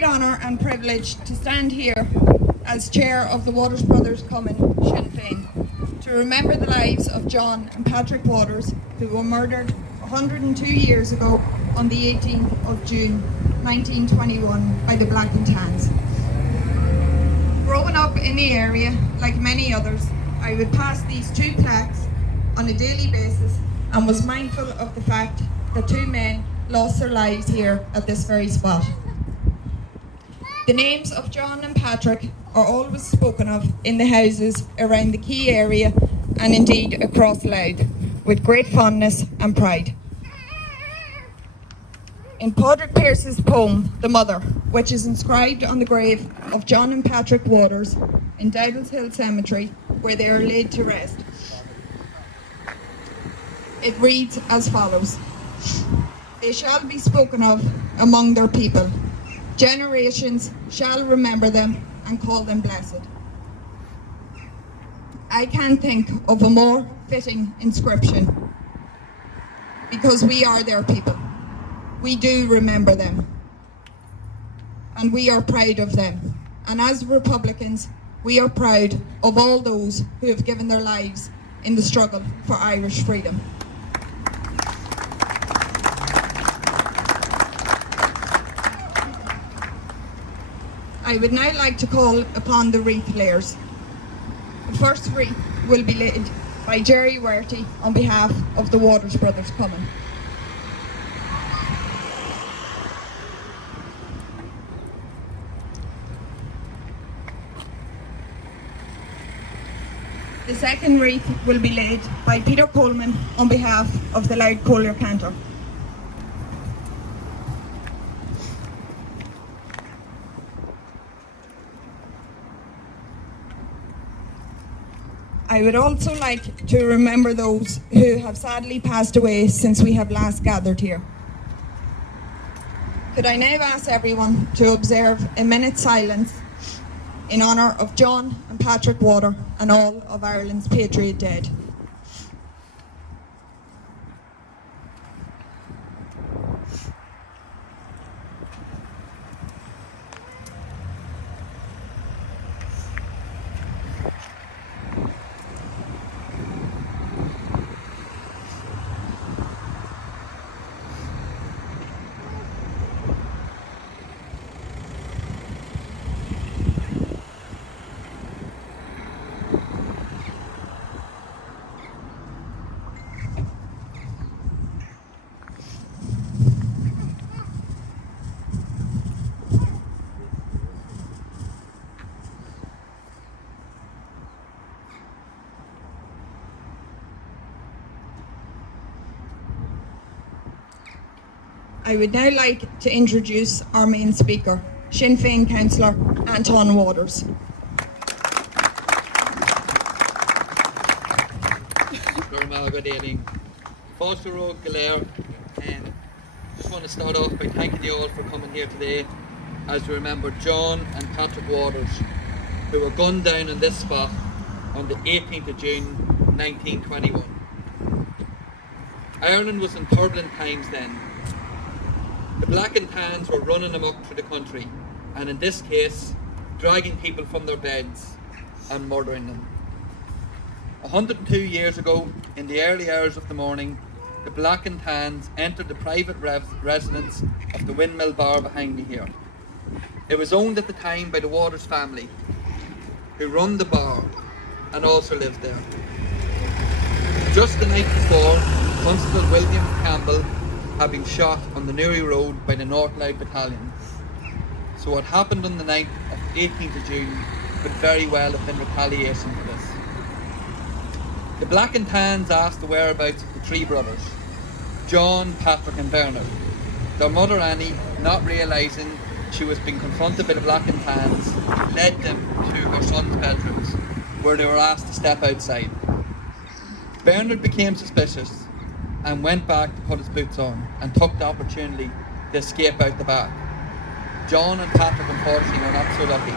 great honour and privilege to stand here as chair of the Waters Brothers Common Sinn Féin to remember the lives of John and Patrick Waters, who were murdered 102 years ago on the 18th of June 1921 by the Black and Tans. Growing up in the area, like many others, I would pass these two plaques on a daily basis and was mindful of the fact that two men lost their lives here at this very spot. The names of John and Patrick are always spoken of in the houses around the Key area and indeed across Louth with great fondness and pride. In Padraig Pearse's poem, The Mother, which is inscribed on the grave of John and Patrick Waters in Dowdall's Hill Cemetery, where they are laid to rest, it reads as follows: "They shall be spoken of among their people. Generations shall remember them and call them blessed." I can't think of a more fitting inscription, because we are their people. We do remember them, and we are proud of them. And as Republicans, we are proud of all those who have given their lives in the struggle for Irish freedom. I would now like to call upon the wreath layers. The first wreath will be laid by Jerry Wreath on behalf of the Waters Brothers Common. The second wreath will be laid by Peter Coleman on behalf of the Louth Collier Cantor. I would also like to remember those who have sadly passed away since we have last gathered here. Could I now ask everyone to observe a minute's silence in honour of John and Patrick Water and all of Ireland's patriot dead. I would now like to introduce our main speaker, Sinn Féin Councillor Anton Waters. Good evening. Foster Road Galere, and just want to start off by thanking you all for coming here today as we remember John and Patrick Waters, who were gunned down in this spot on the 18th of June 1921. Ireland was in turbulent times then. The Black and Tans were running amok through the country, and in this case, dragging people from their beds and murdering them. 102 years ago, in the early hours of the morning, the Black and Tans entered the private residence of the Windmill Bar behind me here. It was owned at the time by the Waters family, who run the bar and also lived there. Just the night before, Constable William Campbell had been shot on the Newry Road by the North Louth Battalion. So what happened on the night of 18th of June could very well have been retaliation for this. The Black and Tans asked the whereabouts of the three brothers, John, Patrick and Bernard. Their mother Annie, not realising she was being confronted by the Black and Tans, led them to her son's bedrooms, where they were asked to step outside. Bernard became suspicious and went back to put his boots on and took the opportunity to escape out the back. John and Patrick unfortunately were not so lucky.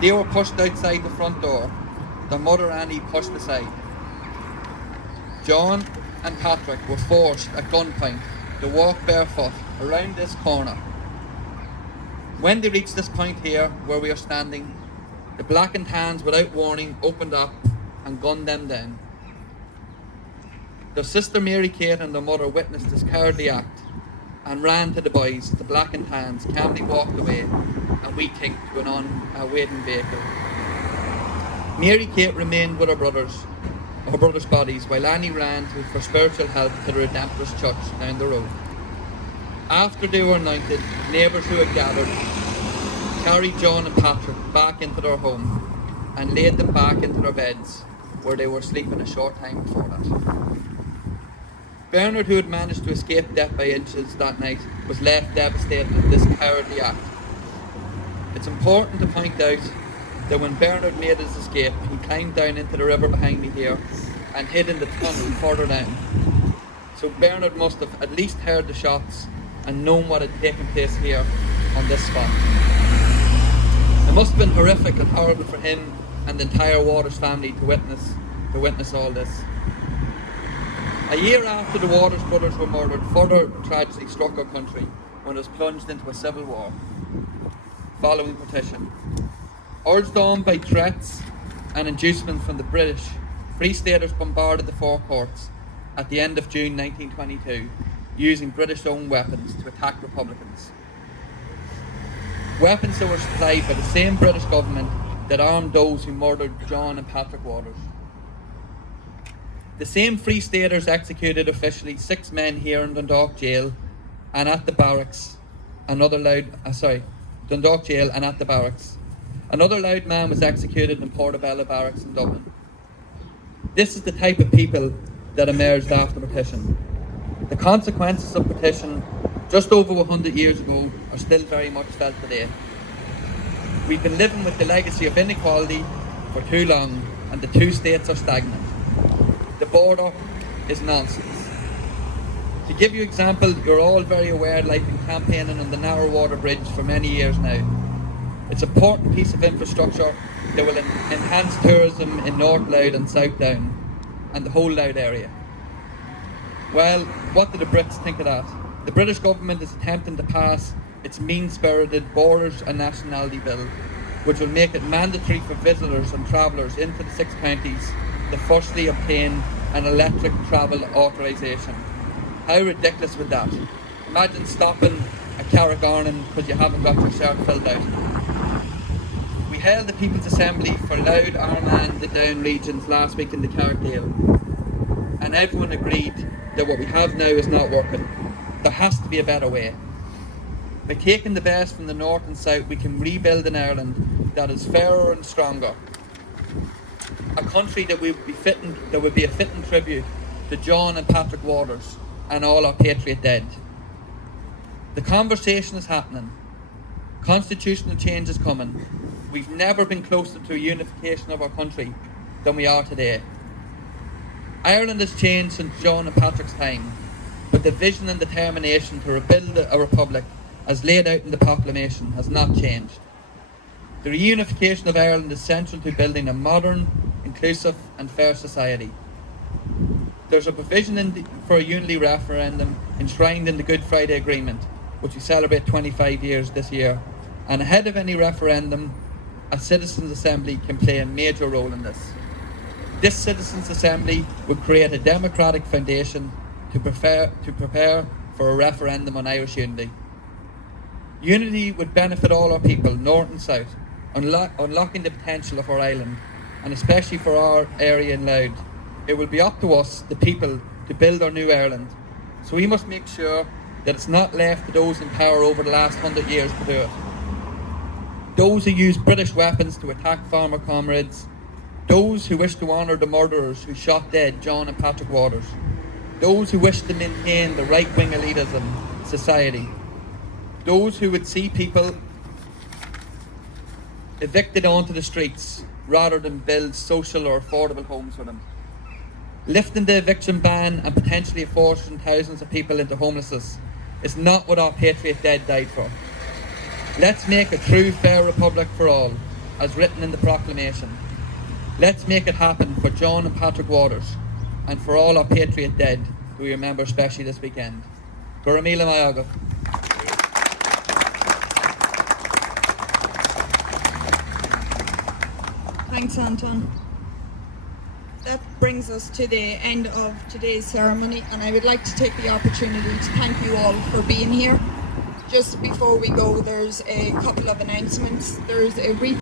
They were pushed outside the front door. Their mother Annie pushed aside. John and Patrick were forced at gunpoint to walk barefoot around this corner. When they reached this point here, where we are standing, the blackened hands, without warning, opened up and gunned them down. Their sister Mary Kate and their mother witnessed this cowardly act and ran to the boys. The blackened hands calmly walked away, and we think to a waiting vehicle. Mary Kate remained with her brothers' bodies, while Annie ran for spiritual help to the Redemptorist Church down the road. After they were anointed, neighbours who had gathered carried John and Patrick back into their home and laid them back into their beds, where they were sleeping a short time before that. Bernard, who had managed to escape death by inches that night, was left devastated at this cowardly act. It's important to point out that when Bernard made his escape, he climbed down into the river behind me here and hid in the tunnel further down. So Bernard must have at least heard the shots and known what had taken place here on this spot. It must have been horrific and horrible for him and the entire Waters family to witness all this. A year after the Waters brothers were murdered, further tragedy struck our country when it was plunged into a civil war following partition. Urged on by threats and inducement from the British, Free Staters bombarded the Four Courts at the end of June 1922, using British-owned weapons to attack Republicans. Weapons that were supplied by the same British government that armed those who murdered John and Patrick Waters. The same Free Staters executed officially 6 men here in Dundalk Jail and at the barracks. Dundalk Jail and at the barracks. Another loud man was executed in Portobello Barracks in Dublin. This is the type of people that emerged after partition. The consequences of partition just over 100 years ago are still very much felt today. We've been living with the legacy of inequality for too long, and the two states are stagnant. The border is nonsense. To give you an example, you're all very aware that I've been campaigning on the Narrow Water Bridge for many years now. It's an important piece of infrastructure that will enhance tourism in North Louth and South Down and the whole Louth area. Well, what do the Brits think of that? The British government is attempting to pass its mean-spirited Borders and Nationality Bill, which will make it mandatory for visitors and travellers into the 6 counties to firstly obtain an electric travel authorisation. How ridiculous would that? Imagine stopping at Carrick-Arnon because you haven't got your cert filled out. We held the People's Assembly for Louth, Armagh and the Down regions last week in the Carrickdale, and everyone agreed that what we have now is not working. There has to be a better way. By taking the best from the north and south, we can rebuild an Ireland that is fairer and stronger. A country that would be a fitting tribute to John and Patrick Waters and all our patriot dead. The conversation is happening. Constitutional change is coming. We've never been closer to a unification of our country than we are today. Ireland has changed since John and Patrick's time, but the vision and determination to rebuild a republic as laid out in the proclamation has not changed. The reunification of Ireland is central to building a modern, inclusive and fair society. There's a provision for a unity referendum enshrined in the Good Friday Agreement, which we celebrate 25 years this year, and ahead of any referendum, a Citizens' Assembly can play a major role in this. This Citizens' Assembly would create a democratic foundation to prepare for a referendum on Irish unity. Unity would benefit all our people, north and south, unlocking the potential of our island, and especially for our area in Louth. It will be up to us, the people, to build our new Ireland. So we must make sure that it's not left to those in power over the last 100 years to do it. Those who use British weapons to attack farmer comrades, those who wish to honour the murderers who shot dead John and Patrick Waters, those who wish to maintain the right-wing elitism society, those who would see people evicted onto the streets rather than build social or affordable homes for them. Lifting the eviction ban and potentially forcing thousands of people into homelessness is not what our patriot dead died for. Let's make a true fair republic for all, as written in the proclamation. Let's make it happen for John and Patrick Waters and for all our patriot dead who we remember especially this weekend. Gura míle maith agam. Thanks, Anton. That brings us to the end of today's ceremony, and I would like to take the opportunity to thank you all for being here. Just before we go, there's a couple of announcements. There's a Wreath